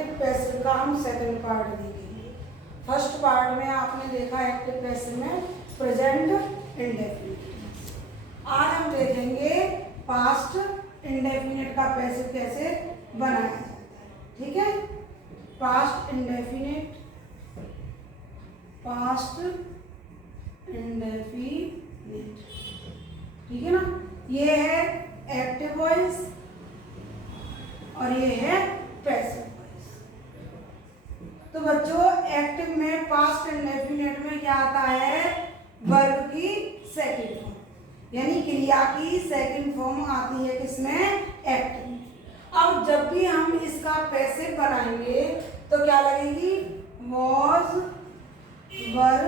Active passive का हम second part देखेंगे। फर्स्ट पार्ट में आपने देखा एक्टिव पैसिव में प्रेजेंट इंडेफिनिट। आज हम देखेंगे पास्ट इंडेफिनिट का पैसिव कैसे बनाया जाता है। ठीक है, पास्ट इंडेफिनिट ठीक है ना। ये है एक्टिव वॉइस और ये है पैसिव वॉइस। तो बच्चों एक्टिव में पास्ट इंडेफिनिट में क्या आता है, वर्ब की सेकंड फॉर्म, यानी क्रिया की सेकंड फॉर्म आती है किसमें, एक्टिव में। अब जब भी हम इसका पैसिव बनाएंगे तो क्या लगेगी, वॉज वर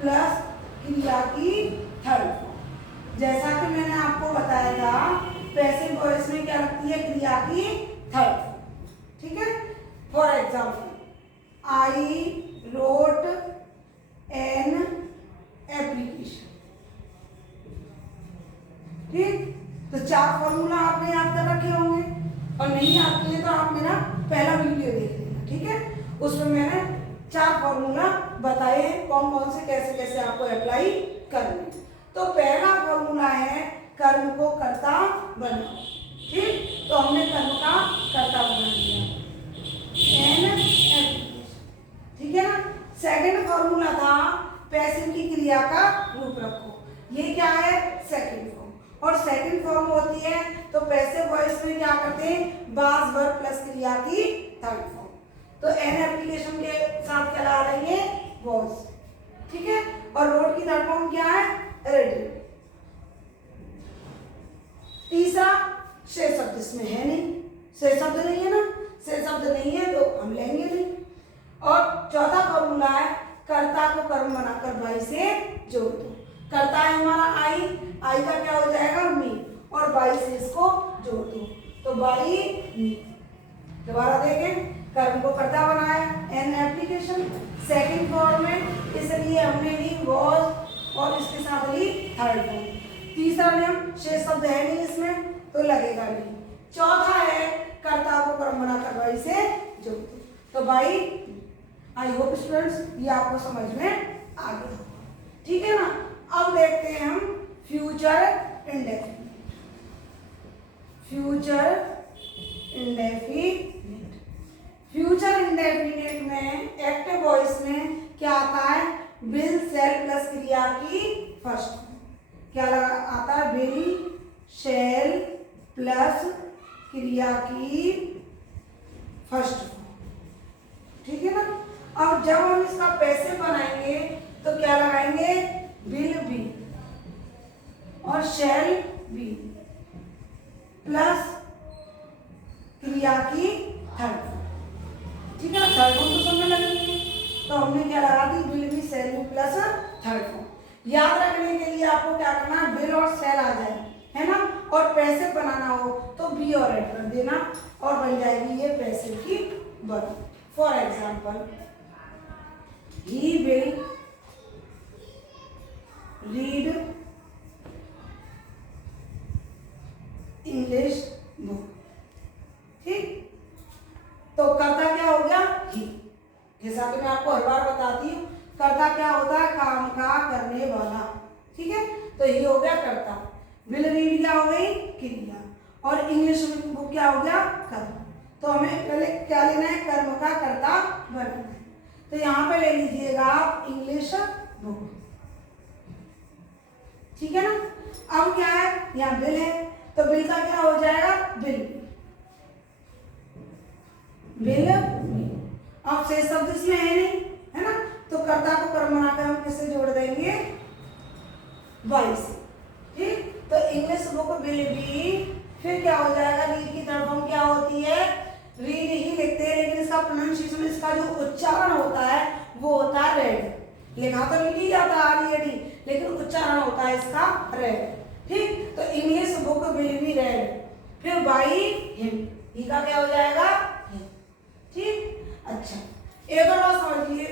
प्लस क्रिया की थर्ड फॉर्म। जैसा कि मैंने आपको बताया था पैसिव वॉइस में क्या लगती है, क्रिया की थर्ड फॉर्म। ठीक है, for example I wrote an application. ठीक, तो 4 फॉर्मूला आपने याद कर रखे होंगे, और नहीं याद किए तो आप मेरा पहला वीडियो देख लेना। ठीक है, उसमें मैंने 4 फॉर्मूला बताए हैं, कौन कौन से कैसे कैसे आपको अप्लाई करने। तो पहला फॉर्मूला है कर्म को कर्ता बनाओ। ठीक, तो हमने कर्म का कर्ता बना दिया एन एप्लीकेशन। ठीक है ना। सेकंड फॉर्मूला था पैसिव की क्रिया का रूप रखो। ये क्या है, सेकंड फॉर्म, और सेकंड फॉर्म होती है तो पैसिव वॉइस में क्या करते हैं, बाज वर्ब प्लस क्रिया की थर्ड फॉर्म। तो एन एप्लीकेशन के साथ क्या लगा लेंगे, वॉज। ठीक है, और रोड की थर्ड फॉर्म क्या है, रेडी। तीसरा शेष शब्द इसमें है नहीं, शेष शब्द नहीं है ना, शेष शब्द नहीं है तो हम लेंगे नहीं। और चौथा फॉर्मूला है कर्ता को कर्म बनाकर बाई से जोड़ दो। कर्ता है हमारा आई, आई का क्या हो जाएगा, मी, और बाई से इसको जोड़ दो तो बाई मी। दोबारा देखें, कर्म को कर्ता बनाया एन एप्लीकेशन सेकंड फॉर्म में, इसलिए हमने ली वॉज और इसके साथ ली थर्ड फॉर्म। तीसरा नियम शेष शब्द है नहीं इसमें तो लगेगा नहीं। चौथा है कर्ता को कर्म बनाकर बाई से जोड़ दो तो बाई। आई होप स्टूडेंट्स ये आपको समझ में आ गया। ठीक है ना। अब देखते हैं हम future indefinite. Future indefinite, future indefinite में एक्टिव वॉइस में क्या आता है, विल शैल प्लस क्रिया की फर्स्ट फॉर्म। क्या आता है, विल शैल प्लस क्रिया की फर्स्ट फॉर्म। ठीक है ना। अब जब हम इसका पैसिव बनाएंगे तो क्या लगाएंगे, विल बी और शैल बी प्लस क्रिया की थर्ड फॉर्म। ठीक है ना, थर्ड फॉर्म तो समझ लगेगी, तो हमने क्या लगा दी, will be shall be plus third form. याद रखने के लिए आपको क्या करना है, विल और शैल आ जाए, है ना, और पैसिव बनाना हो तो बी और ऐड कर देना और बन जाएगी ये पैसिव की verb. For example he will read English book। ठीक, तो कर्ता क्या हो गया, ही। जैसा कि मैं आपको हर बार बताती हूँ, कर्ता क्या होता है, काम का करने वाला। ठीक है, तो ही हो गया कर्ता। विल रीड क्या हो गई, क्रिया, और इंग्लिश बुक क्या हो गया, कर्म। तो हमें पहले क्या लेना है, कर्म का कर्ता बनाना है। तो यहाँ पे ले लीजिएगा आप इंग्लिश बुक। ठीक है ना। अब क्या है, यहाँ बिल है तो बिल का क्या हो जाएगा, बिल बिल। अब शेष शब्द इसमें है नहीं, है ना, तो कर्ता को कर्म बनाकर हम किससे जोड़ देंगे, बाई से। ठीक, तो इंग्लिश बुक विल बी, फिर क्या हो जाएगा, रीड की थर्ड फॉर्म क्या होती है, रीड ही लिखते हैं, लेकिन इसका प्रोनाउंसिएशन, इसका जो उच्चारण होता है वो होता है रेड। लिखा तो नहीं जाता RED, लेकिन उच्चारण होता है इसका रेड। ठीक, तो English book will be red, फिर बाई हिम, ही का क्या हो जाएगा, हिम। ठीक, अच्छा एक और बात समझिए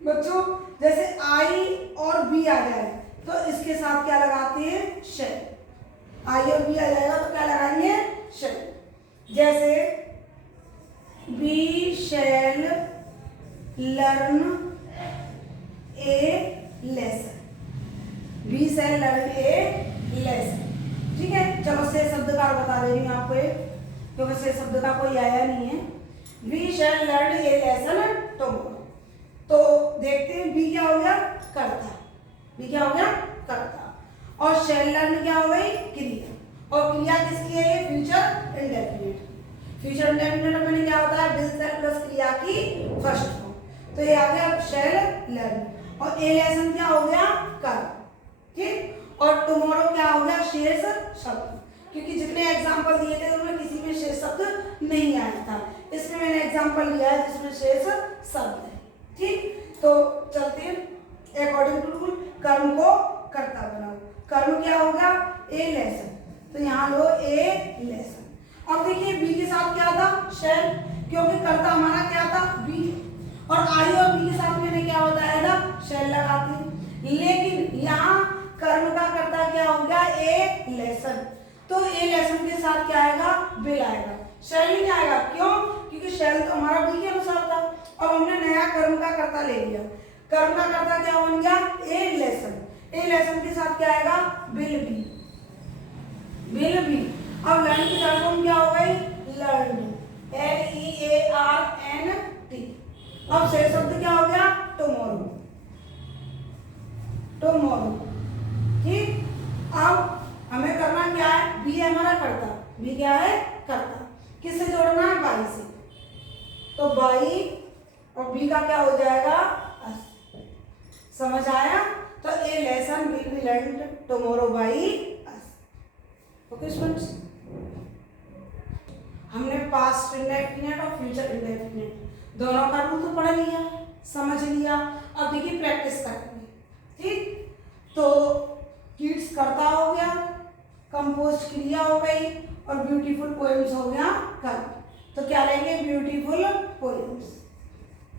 बच्चों, जैसे आई और बी आ जाए तो इसके साथ क्या लगाते हैं, शेल। आई और बी आ जाएगा तो क्या लगाएंगे, शेल। जैसे we shall learn a lesson, we shall learn a lesson. ठीक है, चलो से शब्द का बता दे रही हूँ आपको एक, क्योंकि से शब्द का कोई आया नहीं है। We shall learn a lesson tomorrow. तो देखते हैं बी क्या हो गया, करता। बी क्या हो गया, करता। और शैल लर्न क्या हो गई, क्रिया। और क्रिया किसकी है, ये फ्यूचर इंडेफिनिट। फ्यूचर इंडेफिनिट में क्या होता है, विल सेल प्लस क्रिया की फर्स्ट फॉर्म। तो ये आ गया शैल लर्न। और ए लेसन क्या हो गया, कर। ठीक, और टुमारो क्या हो गया, शेष शब्द। क्योंकि जितने एग्जाम्पल दिए थे उनमें किसी में शेष शब्द नहीं आया था, इसमें मैंने एग्जाम्पल लिया है जिसमें शेष शब्द है। ठीक, तो चलते हैं अकॉर्डिंग टू रूल। कर्म को कर्ता बनाओ। कर्म क्या होगा, ए लेसन। तो यहाँ लो ए लेसन। अब देखिए बी के साथ क्या था, शैल, क्योंकि कर्ता हमारा क्या था, बी। और आई और बी के साथ मैंने क्या बताया था, शैल लगाती। लेकिन यहाँ कर्म का कर्ता क्या हो गया, ए लेसन। तो ए लेसन के साथ क्या आएगा, विल आएगा, शैल नहीं आएगा। क्यों, क्योंकि शैल तो हमारा बी के अनुसार था। अब हमने नया कर्म का कर्ता ले लिया। कर्म का कर्ता क्या बन गया, ए लेसन। ए लेसन के साथ क्या आएगा, विल बी, विल बी। अब लर्न की फॉर्म क्या हो गई, लर्न, LEARNT। अब शेष शब्द क्या हो गया, टुमारो, टुमारो। ठीक, अब हमें करना क्या है, बी हमारा कर्ता, बी क्या है, कर्ता। किससे जोड़ना है, बाई से। तो बाई और बी का क्या हो जाएगा, अस। समझ आया। तो ए lesson will be learned tomorrow by us. Okay students, हमने पास्ट इंडेफिनिट और फ्यूचर इंडेफिनिट दोनों का रूल तो पढ़ लिया, समझ लिया। अब देखिए प्रैक्टिस करेंगे। ठीक, तो किड्स कर्ता हो गया, कंपोस्ट क्रिया हो गई, और ब्यूटीफुल पोएम्स हो गया कर्म। तो क्या लेंगे, ब्यूटीफुल पोएम्स,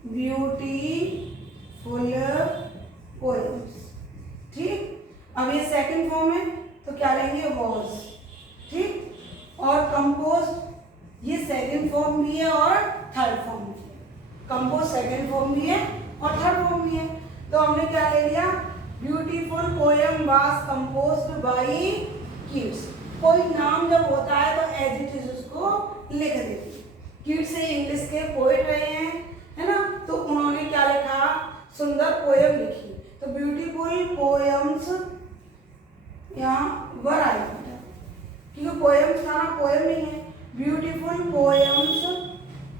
ब्यूटीफुल पोएम्स। ठीक, अब ये सेकंड फॉर्म है, तो क्या लेंगे, वॉज। ठीक, और कंपोज ये सेकंड फॉर्म भी है और थर्ड फॉर्म भी है। कंपोज सेकंड फॉर्म भी है और थर्ड फॉर्म भी है। तो हमने क्या ले लिया, beautiful poem was composed by Keats. कोई नाम जब होता है तो एज इट इज उसको लिख देते। किड्स से इंग्लिश के पोएट रहे हैं, है ना, तो उन्होंने क्या लिखा, सुंदर पोएम लिखी। तो ब्यूटीफुल पोएम्स यहाँ वर आई, क्योंकि पोएम्स था ना, पोएम नहीं है। Beautiful poems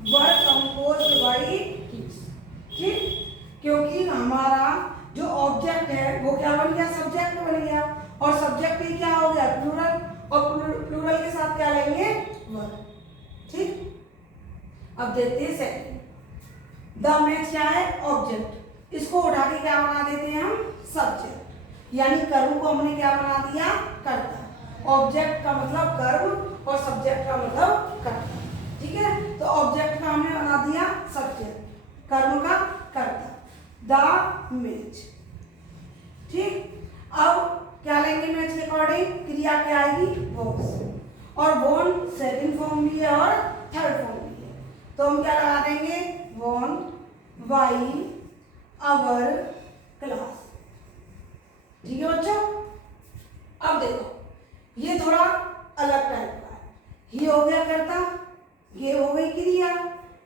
were composed by Keats. ठीक, क्योंकि हमारा जो ऑब्जेक्ट है वो क्या बन गया, सब्जेक्ट बन गया। और सब्जेक्ट ही क्या हो गया, प्लूरल। और प्लूरल के साथ क्या लेंगे, वर। ठीक, अब देखते हैं सेकंड। द मैच क्या है, ऑब्जेक्ट। इसको उठा के क्या बना देते हैं हम, सब्जेक्ट। यानी कर्म को हमने क्या बना दिया, कर्ता। ऑब्जेक्ट का मतलब कर्म और सब्जेक्ट का मतलब कर्ता। ठीक है, तो ऑब्जेक्ट का हमने बना दिया सब्जेक्ट, कर्म का कर्ता, द मैच। ठीक, अब क्या लेंगे मैच के अकॉर्डिंग, क्रिया क्या आएगी, वॉज। और वॉन सेकंड फॉर्म भी है और थर्ड फॉर्म भी है। तो हम क्या लगा देंगे, वॉन बाई आवर क्लास। ठीक है बच्चों, अब देखो ये थोड़ा अलग टाइप का है। ही हो गया कर्ता, ये हो गई क्रिया,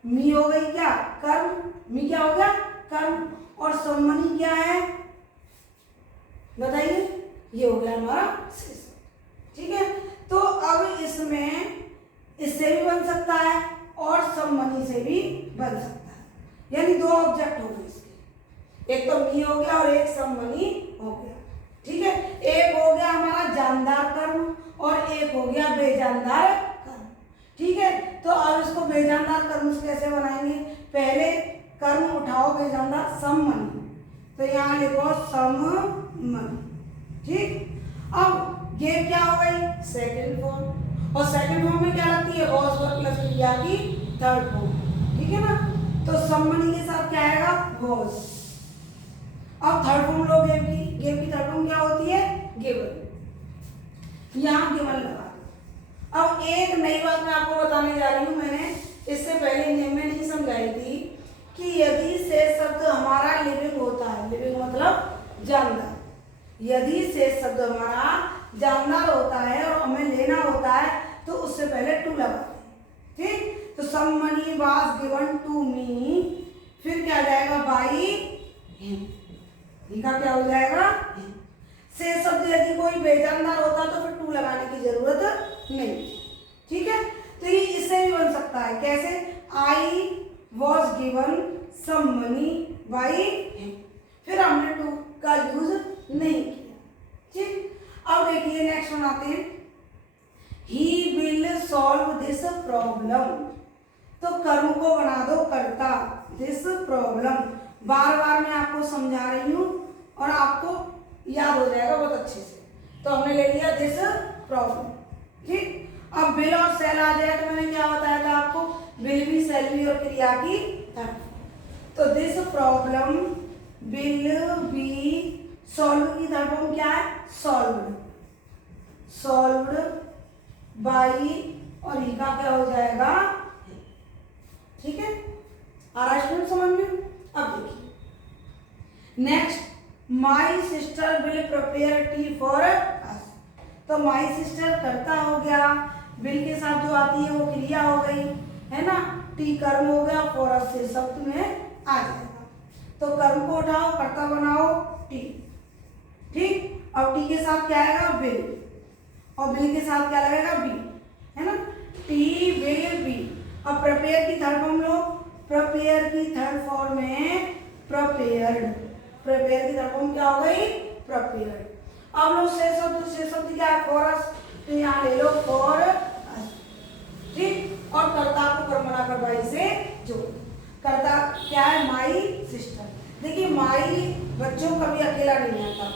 मी हो गई क्या, कर्म। मी क्या हो गया, कर्म। और सम्मनी क्या है, बताइए, ये हो गया हमारा शेष। ठीक है, तो अब इसमें इससे भी बन सकता है और सम्मनी से भी बन सकता है। यानी दो ऑब्जेक्ट हो गए इसके, एक तो मी हो गया और एक सम्मनी हो गया। ठीक है, एक हो गया हमारा जानदार कर्म और एक हो गया बेजानदार कर्म। ठीक है, तो अब इसको बेजानदार कर्म से कैसे बनाएंगे, पहले कर्म उठाओ बेजानदार, सम्मनी। तो यहाँ लिखो सम्मनी। ठीक, अब ये क्या हो गई, सेकंड फॉर्म। और सेकंड फॉर्म में क्या लगती है, वॉज वर प्लस क्रिया की थर्ड फॉर्म। ठीक है ना, तो सम्मनी के साथ क्या आएगा, वॉज। अब थर्ड फॉर्म लो गेव की। गेव की थर्ड फॉर्म क्या होती है, गिवन। यहाँ गिवन लगा दो। अब एक नई बात मैं आपको बताने जा रही हूँ, मैंने इससे पहले नियम में नहीं समझाई थी कि यदि शेष शब्द हमारा लिविंग होता है, लिविंग मतलब जानदार, यदि शेष शब्द हमारा जानदार होता है और हमें लेना होता है तो उससे पहले टू लगाते हैं। ठीक, तो some money was given to me, फिर क्या जाएगा बाई हिम, इनका क्या हो जाएगा शेष शब्द यदि कोई बेजानदार होता तो फिर टू लगाने की जरूरत नहीं। ठीक है, तो ये इससे भी बन सकता है, कैसे, I was given some money by him, फिर हमने टू का यूज नहीं किया। ठीक, अब देखिए नेक्स्ट बनाते हैं, he will solve this problem, तो कर्म को बना दो कर्ता, दिस प्रॉब्लम, बार बार मैं आपको समझा रही हूँ और आपको याद हो जाएगा बहुत अच्छे से। तो हमने ले लिया दिस प्रॉब्लम। ठीक, अब विल और सेल आ जाए तो मैंने क्या बताया था आपको, विल भी सेल भी और क्रिया की थर्ड। तो this problem will be solve की थर्ड फॉर्म क्या है, सॉल्व्ड, सॉल्व्ड बाई, और ई का क्या हो जाएगा। ठीक है, आ रहा है समझ में। अब देखिए next, my sister will prepare T for us, तो माई सिस्टर कर्ता हो गया, विल के साथ जो आती है वो क्रिया हो गई है ना, टी कर्म हो गया, फॉर अस से शब्द में आ जाएगा। तो कर्म को उठाओ, कर्ता बनाओ टी। ठीक, अब टी के साथ क्या आएगा, विल, और विल के साथ क्या लगेगा, बी, है ना, टी विल बी। अब प्रिपेयर की थर्ड फॉर्म लो, प्रिपेयर की थर्ड फॉर्म में प्रिपेयर्ड, प्रिपेयर की थर्ड फॉर्म क्या हो गई, प्रिपेयर्ड। अब लो शेष शब्द क्या है, फॉर अस, तो यहाँ ले लो फॉर अस। ठीक, और कर्ता को कर्म बनाकर बाई से जोड़, कर्ता क्या है, माई सिस्टर। देखिए माई बच्चों कभी अकेला नहीं आता,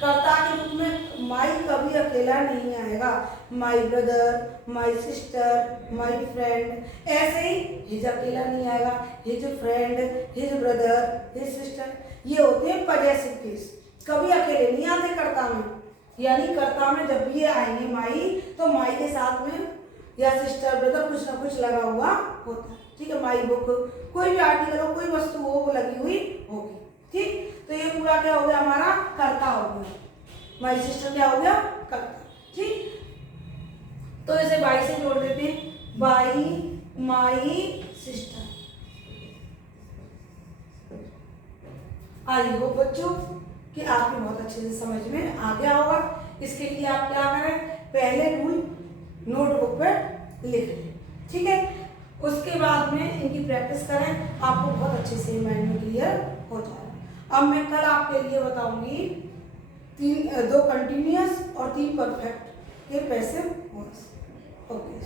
कर्ता के रूप में माई कभी अकेला नहीं आएगा, my brother, my sister, my friend, ऐसे ही हिज अकेला नहीं आएगा, his friend, his brother, his sister, ये होते हैं पजेसिव केस, कभी अकेले नहीं आते कर्ता में। यानी कर्ता में जब भी ये आएंगे माई, तो माई के साथ में या सिस्टर ब्रदर कुछ ना कुछ लगा हुआ होता है। ठीक है, माई बुक, कोई भी आर्टिकल हो, कोई वस्तु हो वो लगी हुई होगी। ठीक, तो ये पूरा क्या हो गया हमारा, कर्ता हो गया, माई सिस्टर क्या हो गया, कर्ता। ठीक, तो इसे बाई से जोड़ देते हैं, by my sister. I hope बच्चों कि आपके बहुत अच्छे से समझ में आ गया होगा। इसके लिए आप क्या करें, पहले रूल नोटबुक पर लिख लें। ठीक है, उसके बाद में इनकी प्रैक्टिस करें, आपको बहुत अच्छे से माइंड में क्लियर हो जाएगा। अब मैं कल आपके लिए बताऊंगी 2 कंटिन्यूअस और 3 परफेक्ट के पैसिव वॉइस। ओके।